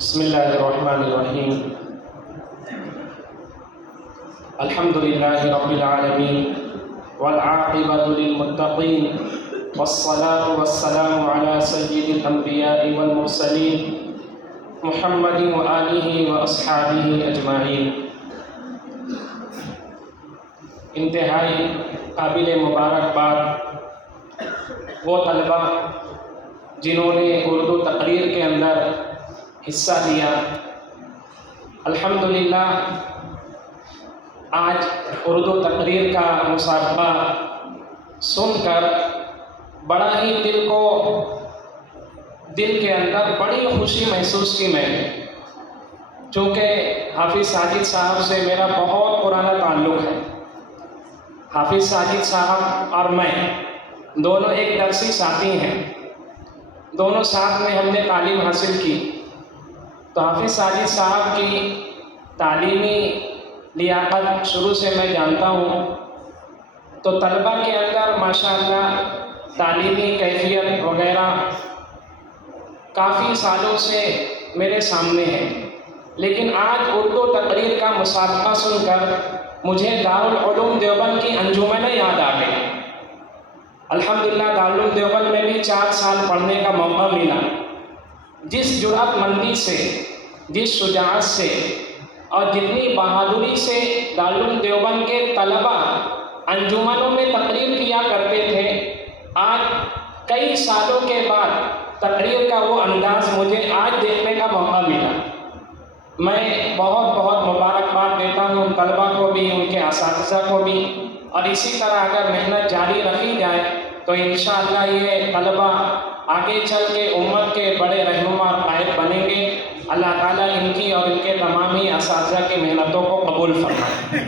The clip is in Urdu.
بسم اللہ الرحمن الرحیم الحمد للہ رب العالمین والعاقبۃ للمتقین والصلاة والسلام علی سید الانبیاء والمرسلین محمد وآلہ واصحابہ اجمعین۔ انتہائی قابل مبارکباد وہ طلبہ جنہوں نے اردو تقریر کے اندر حصہ لیا۔ الحمدللہ آج اردو تقریر کا مسابقہ سن کر بڑا ہی دل کے اندر بڑی خوشی محسوس کی میں نے، چونکہ حافظ ساجد صاحب سے میرا بہت پرانا تعلق ہے۔ حافظ ساجد صاحب اور میں دونوں ایک درسی ساتھی ہیں، دونوں ساتھ میں ہم نے تعلیم حاصل کی۔ تو حافظ ساجد صاحب کی تعلیمی لیاقت شروع سے میں جانتا ہوں، تو طلبہ کے اندر ماشاءاللہ تعلیمی کیفیت وغیرہ کافی سالوں سے میرے سامنے ہے، لیکن آج اردو تقریر کا مسابقہ سن کر مجھے دارالعلوم دیوبند کی انجمنیں یاد آ گئی۔ الحمدللہ دارالعلوم دیوبند میں بھی 4 سال پڑھنے کا موقع ملا۔ جس جرأت مندی سے، جس شجاعت سے اور جتنی بہادری سے دارالعلوم دیوبند کے طلبہ انجمنوں میں تقریر کیا کرتے تھے، آج کئی سالوں کے بعد تقریر کا وہ انداز مجھے آج دیکھنے کا موقع ملا۔ میں بہت بہت مبارکباد دیتا ہوں ان طلبہ کو بھی، ان کے اساتذہ کو بھی، اور اسی طرح اگر محنت جاری رکھی جائے تو انشاءاللہ یہ طلبہ آگے چل کے امت کے بڑے رہنما اور قائد بنیں گے۔ اللہ تعالیٰ ان کی اور ان کے تمام ہی اساتذہ کی محنتوں کو قبول فرمائے۔